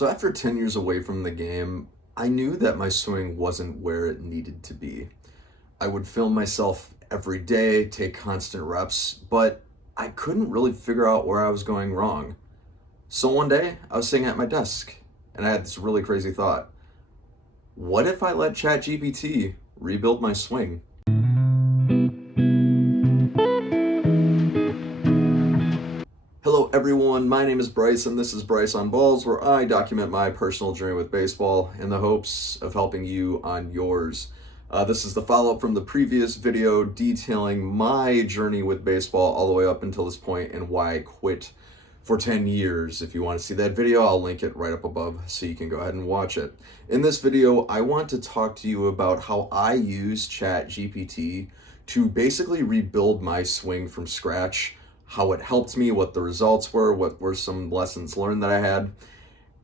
So after 10 years away from the game, I knew that my swing wasn't where it needed to be. I would film myself every day, take constant reps, but I couldn't really figure out where I was going wrong. So one day, I was sitting at my desk and I had this really crazy thought. What if I let ChatGPT rebuild my swing? Hello everyone, my name is Bryce and this is Bryce on Balls, where I document my personal journey with baseball in the hopes of helping you on yours. This is the follow-up from the previous video detailing my journey with baseball all the way up until this point and why I quit for 10 years. If you want to see that video, I'll link it right up above so you can go ahead and watch it. In this video, I want to talk to you about how I use ChatGPT to basically rebuild my swing from scratch, how it helped me, what the results were, what were some lessons learned that I had,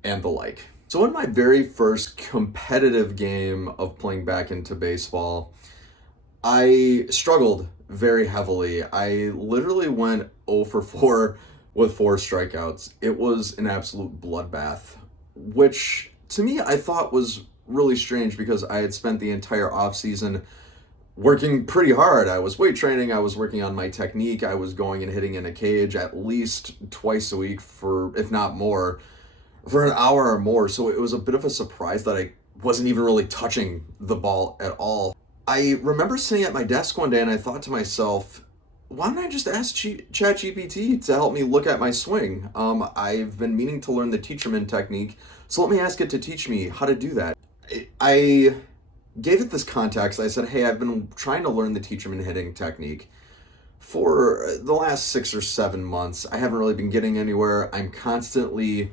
and the like. So in my very first competitive game of playing back into baseball, I struggled very heavily. I literally went 0 for 4 with 4 strikeouts. It was an absolute bloodbath, which to me I thought was really strange because I had spent the entire offseason working pretty hard. I was weight training, I was working on my technique, I was going and hitting in a cage at least twice a week for, if not more, for an hour or more. So it was a bit of a surprise that I wasn't even really touching the ball at all. I remember sitting at my desk one day and I thought to myself, why don't I just ask ChatGPT to help me look at my swing? I've been meaning to learn the Teacherman technique, so let me ask it to teach me how to do that. I gave it this context. I said, hey, I've been trying to learn the Teacherman hitting technique for the last 6 or 7 months. I haven't really been getting anywhere. I'm constantly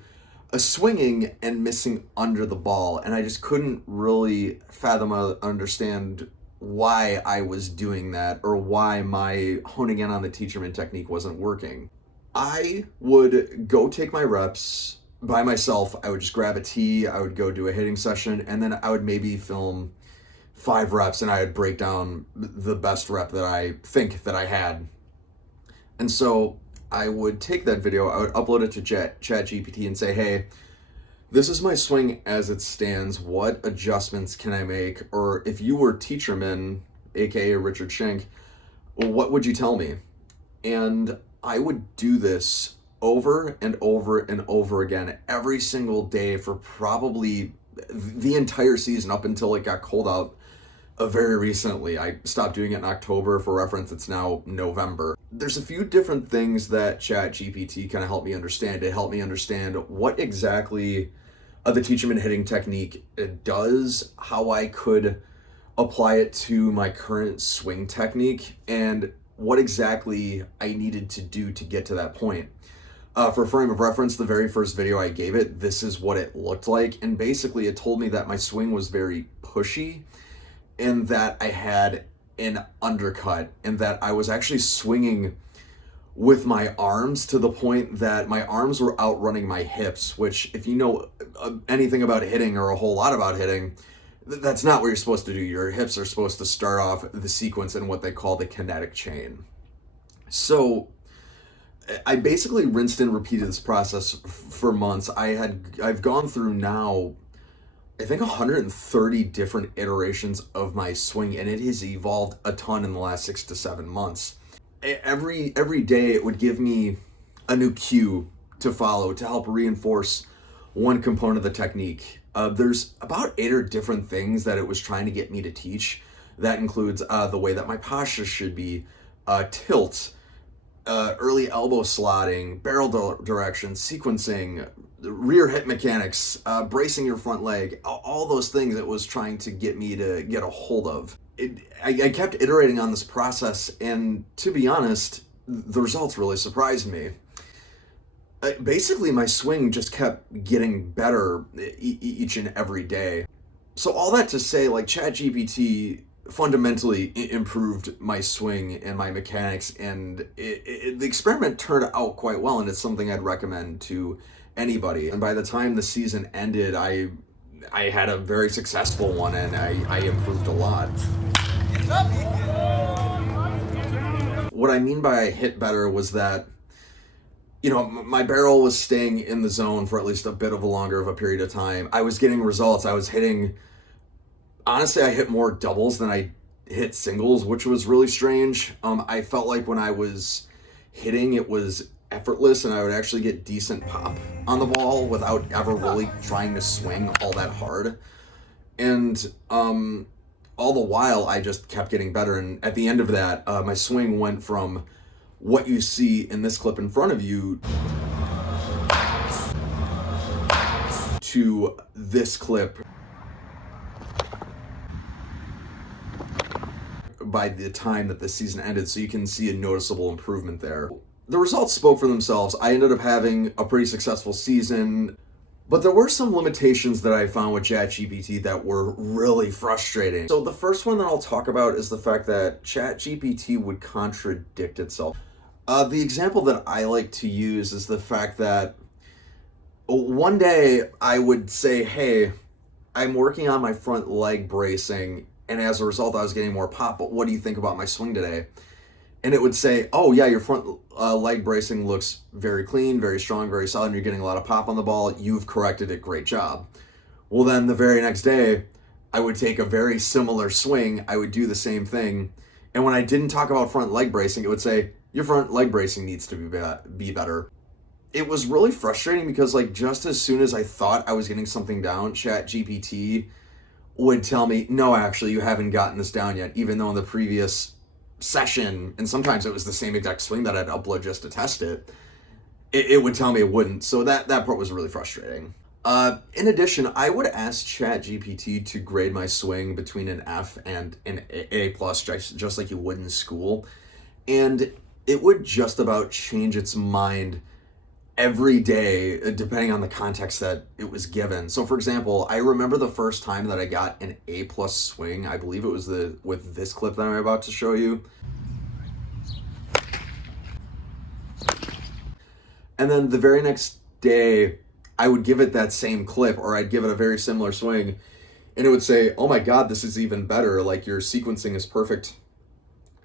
swinging and missing under the ball, and I just couldn't really fathom or understand why I was doing that or why my honing in on the Teacherman technique wasn't working. I would go take my reps by myself. I would just grab a tee, I would go do a hitting session, and then I would maybe film 5 reps and I would break down the best rep that I think that I had. And so I would take that video, I would upload it to ChatGPT and say, hey, this is my swing as it stands. What adjustments can I make? Or if you were Teacherman, aka Richard Schenk, what would you tell me? And I would do this over and over and over again every single day for probably the entire season up until it got cold out very recently. I stopped doing it in October. For reference, it's now November. There's a few different things that ChatGPT kind of helped me understand. It helped me understand what exactly the Teacherman hitting technique does, how I could apply it to my current swing technique, and what exactly I needed to do to get to that point. For frame of reference, the very first video I gave it, this is what it looked like. And basically it told me that my swing was very pushy and that I had an undercut and that I was actually swinging with my arms to the point that my arms were outrunning my hips, which if you know anything about hitting or a whole lot about hitting, that's not what you're supposed to do. Your hips are supposed to start off the sequence in what they call the kinetic chain. So I basically rinsed and repeated this process for months. I've gone through now, I think 130 different iterations of my swing, and it has evolved a ton in the last 6 to 7 months. Every day it would give me a new cue to follow to help reinforce one component of the technique. There's about 8 or different things that it was trying to get me to teach. That includes the way that my posture should be, tilt, early elbow slotting, barrel direction, sequencing, rear hip mechanics, bracing your front leg, all those things it was trying to get me to get a hold of. I kept iterating on this process, and to be honest, the results really surprised me. Basically, my swing just kept getting better each and every day. So all that to say, like, ChatGPT fundamentally improved my swing and my mechanics, and the experiment turned out quite well, and it's something I'd recommend to anybody. And by the time the season ended, I had a very successful one, and I improved a lot. What I mean by I hit better was that my barrel was staying in the zone for at least a bit of a longer of a period of time. I was getting results. I was hitting, honestly, I hit more doubles than I hit singles, which was really strange. I felt like when I was hitting, it was effortless and I would actually get decent pop on the ball without ever really trying to swing all that hard. And all the while, I just kept getting better. And at the end of that, my swing went from what you see in this clip in front of you to this clip by the time that the season ended, so you can see a noticeable improvement there. The results spoke for themselves. I ended up having a pretty successful season, but there were some limitations that I found with ChatGPT that were really frustrating. So the first one that I'll talk about is the fact that ChatGPT would contradict itself. The example that I like to use is the fact that one day I would say, hey, I'm working on my front leg bracing, and as a result, I was getting more pop, but what do you think about my swing today? And it would say, oh yeah, your front leg bracing looks very clean, very strong, very solid, and you're getting a lot of pop on the ball. You've corrected it, great job. Well, then the very next day, I would take a very similar swing, I would do the same thing, and when I didn't talk about front leg bracing, it would say, your front leg bracing needs to be better. It was really frustrating because just as soon as I thought I was getting something down, ChatGPT would tell me, no, actually, you haven't gotten this down yet, even though in the previous session, and sometimes it was the same exact swing that I'd upload just to test it, it would tell me it wouldn't. So that part was really frustrating. In addition, I would ask ChatGPT to grade my swing between an F and an A plus, just like you would in school. And it would just about change its mind every day, depending on the context that it was given. So for example, I remember the first time that I got an A plus swing, I believe it was with this clip that I'm about to show you. And then the very next day, I would give it that same clip, or I'd give it a very similar swing, and it would say, oh my God, this is even better. Like, your sequencing is perfect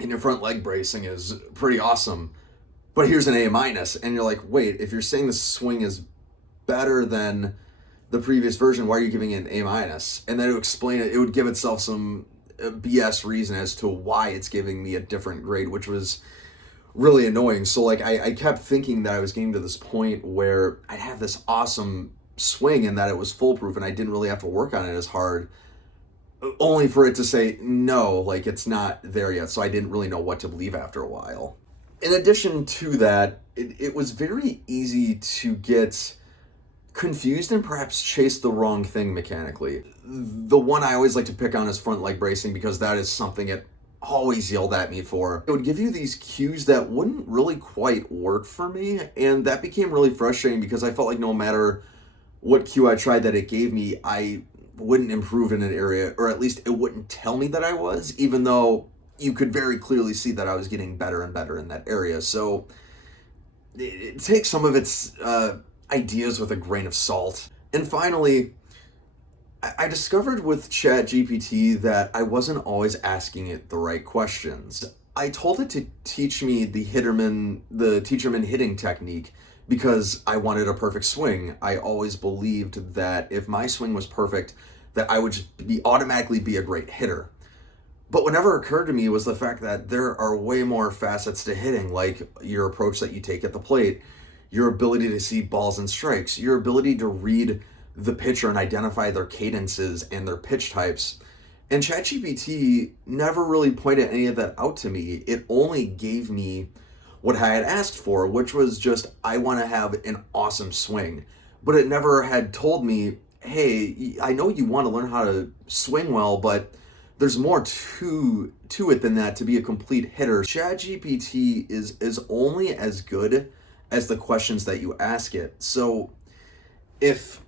and your front leg bracing is pretty awesome. But here's an A minus. And you're like, wait, if you're saying the swing is better than the previous version, why are you giving it an A minus? And then to explain it, it would give itself some BS reason as to why it's giving me a different grade, which was really annoying. So I kept thinking that I was getting to this point where I'd have this awesome swing and that it was foolproof and I didn't really have to work on it as hard, only for it to say, no, it's not there yet. So I didn't really know what to believe after a while. In addition to that, it was very easy to get confused and perhaps chase the wrong thing mechanically. The one I always like to pick on is front leg bracing, because that is something it always yelled at me for. It would give you these cues that wouldn't really quite work for me, and that became really frustrating because I felt like no matter what cue I tried that it gave me, I wouldn't improve in an area, or at least it wouldn't tell me that I was, even though you could very clearly see that I was getting better and better in that area. So it takes some of its ideas with a grain of salt. And finally, I discovered with ChatGPT that I wasn't always asking it the right questions. I told it to teach me the teacherman hitting technique because I wanted a perfect swing. I always believed that if my swing was perfect, that I would just automatically be a great hitter. But what never occurred to me was the fact that there are way more facets to hitting, like your approach that you take at the plate, your ability to see balls and strikes, your ability to read the pitcher and identify their cadences and their pitch types. And ChatGPT never really pointed any of that out to me. It only gave me what I had asked for, which was just, I want to have an awesome swing. But it never had told me, hey, I know you want to learn how to swing well, but there's more to it than that to be a complete hitter. ChatGPT is only as good as the questions that you ask it. So if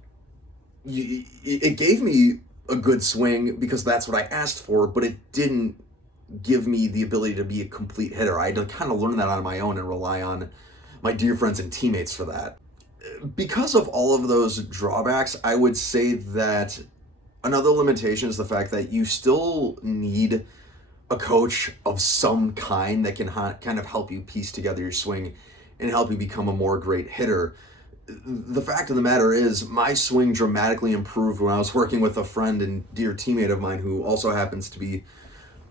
it gave me a good swing because that's what I asked for, but it didn't give me the ability to be a complete hitter. I had to kind of learn that on my own and rely on my dear friends and teammates for that. Because of all of those drawbacks, I would say that another limitation is the fact that you still need a coach of some kind that can kind of help you piece together your swing and help you become a more great hitter. The fact of the matter is, my swing dramatically improved when I was working with a friend and dear teammate of mine who also happens to be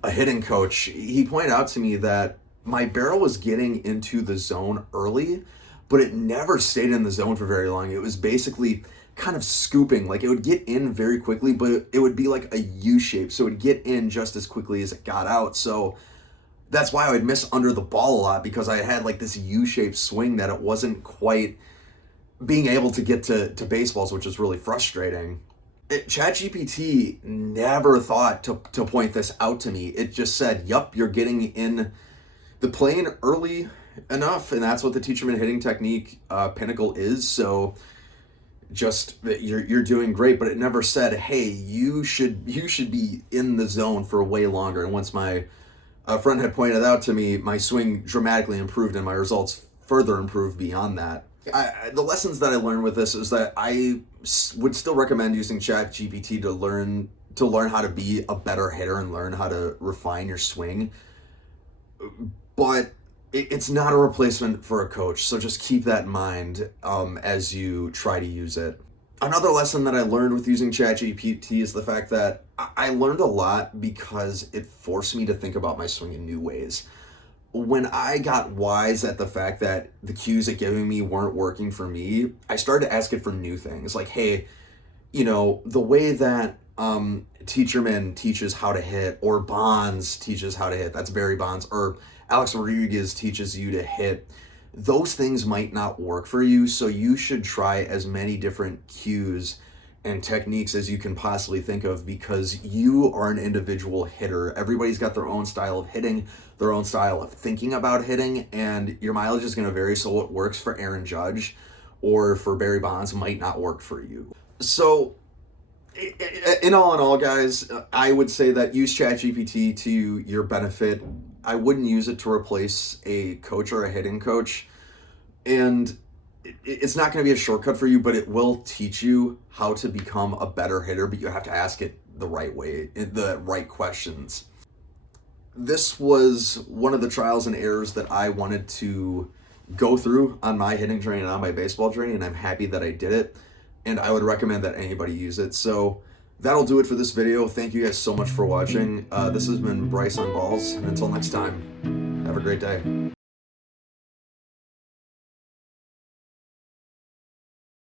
a hitting coach. He pointed out to me that my barrel was getting into the zone early, but it never stayed in the zone for very long. It was basically kind of scooping. Like, it would get in very quickly, but it would be like a U shape. So it would get in just as quickly as it got out. So that's why I would miss under the ball a lot, because I had like this U-shaped swing that it wasn't quite being able to get to baseballs, which is really frustrating. ChatGPT never thought to point this out to me. It just said, yup, you're getting in the plane early enough, and that's what the teacher man hitting technique pinnacle is. So just you're doing great, but it never said, hey, you should be in the zone for way longer. And once my friend had pointed out to me, my swing dramatically improved and my results further improved beyond that. The lessons that I learned with this is that I would still recommend using ChatGPT to learn how to be a better hitter and learn how to refine your swing. But it's not a replacement for a coach, so just keep that in mind as you try to use it. Another lesson that I learned with using ChatGPT is the fact that I learned a lot because it forced me to think about my swing in new ways. When I got wise at the fact that the cues it gave me weren't working for me, I started to ask it for new things. Like, hey, the way that Teacherman teaches how to hit, or Bonds teaches how to hit, that's Barry Bonds, or Alex Rodriguez teaches you to hit, those things might not work for you, so you should try as many different cues and techniques as you can possibly think of, because you are an individual hitter. Everybody's got their own style of hitting, their own style of thinking about hitting, and your mileage is going to vary. So what works for Aaron Judge or for Barry Bonds might not work for you. So in all, guys, I would say that use ChatGPT to your benefit. I wouldn't use it to replace a coach or a hitting coach. And it's not going to be a shortcut for you, but it will teach you how to become a better hitter, but you have to ask it the right way, the right questions. This was one of the trials and errors that I wanted to go through on my hitting journey and on my baseball journey, and I'm happy that I did it, and I would recommend that anybody use it. So that'll do it for this video. Thank you guys so much for watching. This has been Bryce on Balls, and until next time, have a great day.